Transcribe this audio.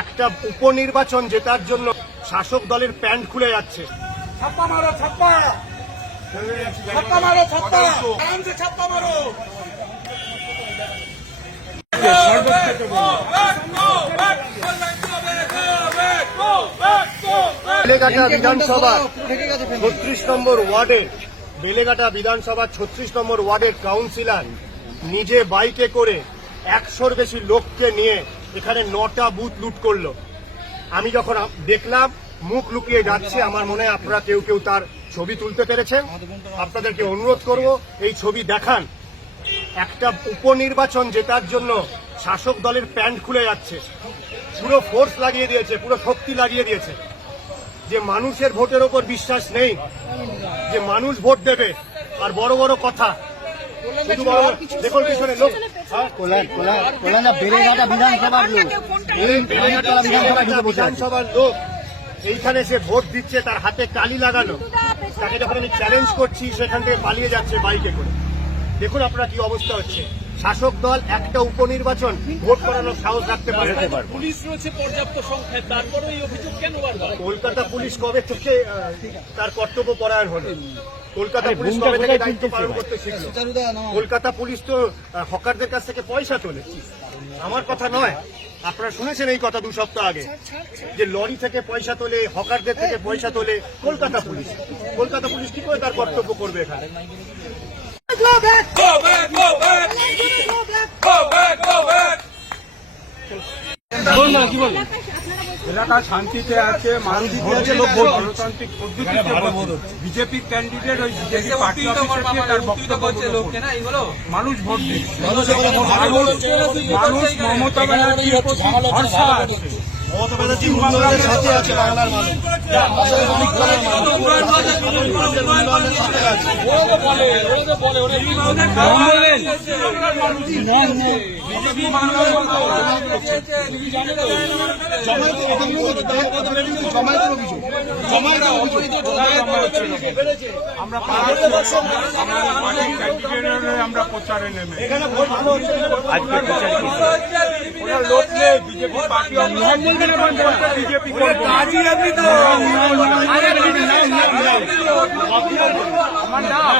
একটা উপনির্বাচন জেতার জন্য শাসক দলের প্যান্ট খুলে যাচ্ছে। ছাপ্পা মারো, ছাপ্পা ছাপ্পা মারো, ছাপ্পা আরামসে ছাপ্পা মারো। বেলেঘাটা বিধানসভা 36 নম্বর ওয়ার্ডের বেলেঘাটা বিধানসভা 36 নম্বর ওয়ার্ডের কাউন্সিলর নিজে বাইকে করে 100-র বেশি লোককে নিয়ে এখানে 9টা বুথ লুট করলো। আমি যখন দেখলাম মুখ লুকিয়ে যাচ্ছে, আমার মনে হয় আপনারা কেউ কেউ তার ছবি তুলতে পেরেছেন। আপনাদেরকে অনুরোধ করব এই ছবি দেখান। একটা উপনির্বাচন জেতার জন্য শাসক দলের প্যান্ট খুলে যাচ্ছে, পুরো ফোর্স লাগিয়ে দিয়েছে, পুরো শক্তি লাগিয়ে দিয়েছে। যে মানুষের ভোটের ওপর বিশ্বাস নেই, যে মানুষ ভোট দেবে, আর বড় বড় কথা শুধু বড় দেখুন পিছনে লোক বিধানসভার লোক এইখানে সে ভোট দিচ্ছে, তার হাতে কালি লাগানো। তাকে যখন আমি চ্যালেঞ্জ করছি সেখান থেকে পালিয়ে যাচ্ছে বাইকে করে। দেখুন আপনারা কি অবস্থা হচ্ছে। শাসক দল একটা উপনির্বাচন ভোট করানোর সাহস রাখতে পারে। পুলিশ রয়েছে পর্যাপ্ত সংখ্যায়, তারপরে এই অভিযোগ কেন বারবার? কলকাতা পুলিশ কবে থেকে তার কর্তব্য পরায়ণ হলো? কলকাতা পুলিশ কবে থেকে দায়িত্ব পালন করতে শিখলো? কলকাতা পুলিশ তো হকারদের কাছ থেকে পয়সা তোলে। আমার কথা নয়, আপনারা শুনেছেন এই কথা 2 সপ্তাহ আগে, যে লরি থেকে পয়সা তোলে, হকারদের থেকে পয়সা তোলে কলকাতা পুলিশ। কলকাতা পুলিশ কি করে তার কর্তব্য করবে এখানে? Go back! Go back! Go back! Go back! Go back! এলাকা শান্তিতে আছে, মানুষ গণতান্ত্রিক পদ্ধতিতে বিজেপি ক্যান্ডিডেট ওই বিজেপি পার্টি অফিসে তার বক্তব্য মানুষ ভোট দিচ্ছে। মানুষ মমতা ব্যানার্জির প্রতি ভরসা আছে। মমতা ব্যানার্জি উন্নয়নের সাথে আছে, বাংলার মানুষ আমরা প্রচারে নেমে এখানে ভোট ভালো হচ্ছে। লোক নেই, বিজেপি পার্টি বিজেপি আমার নাম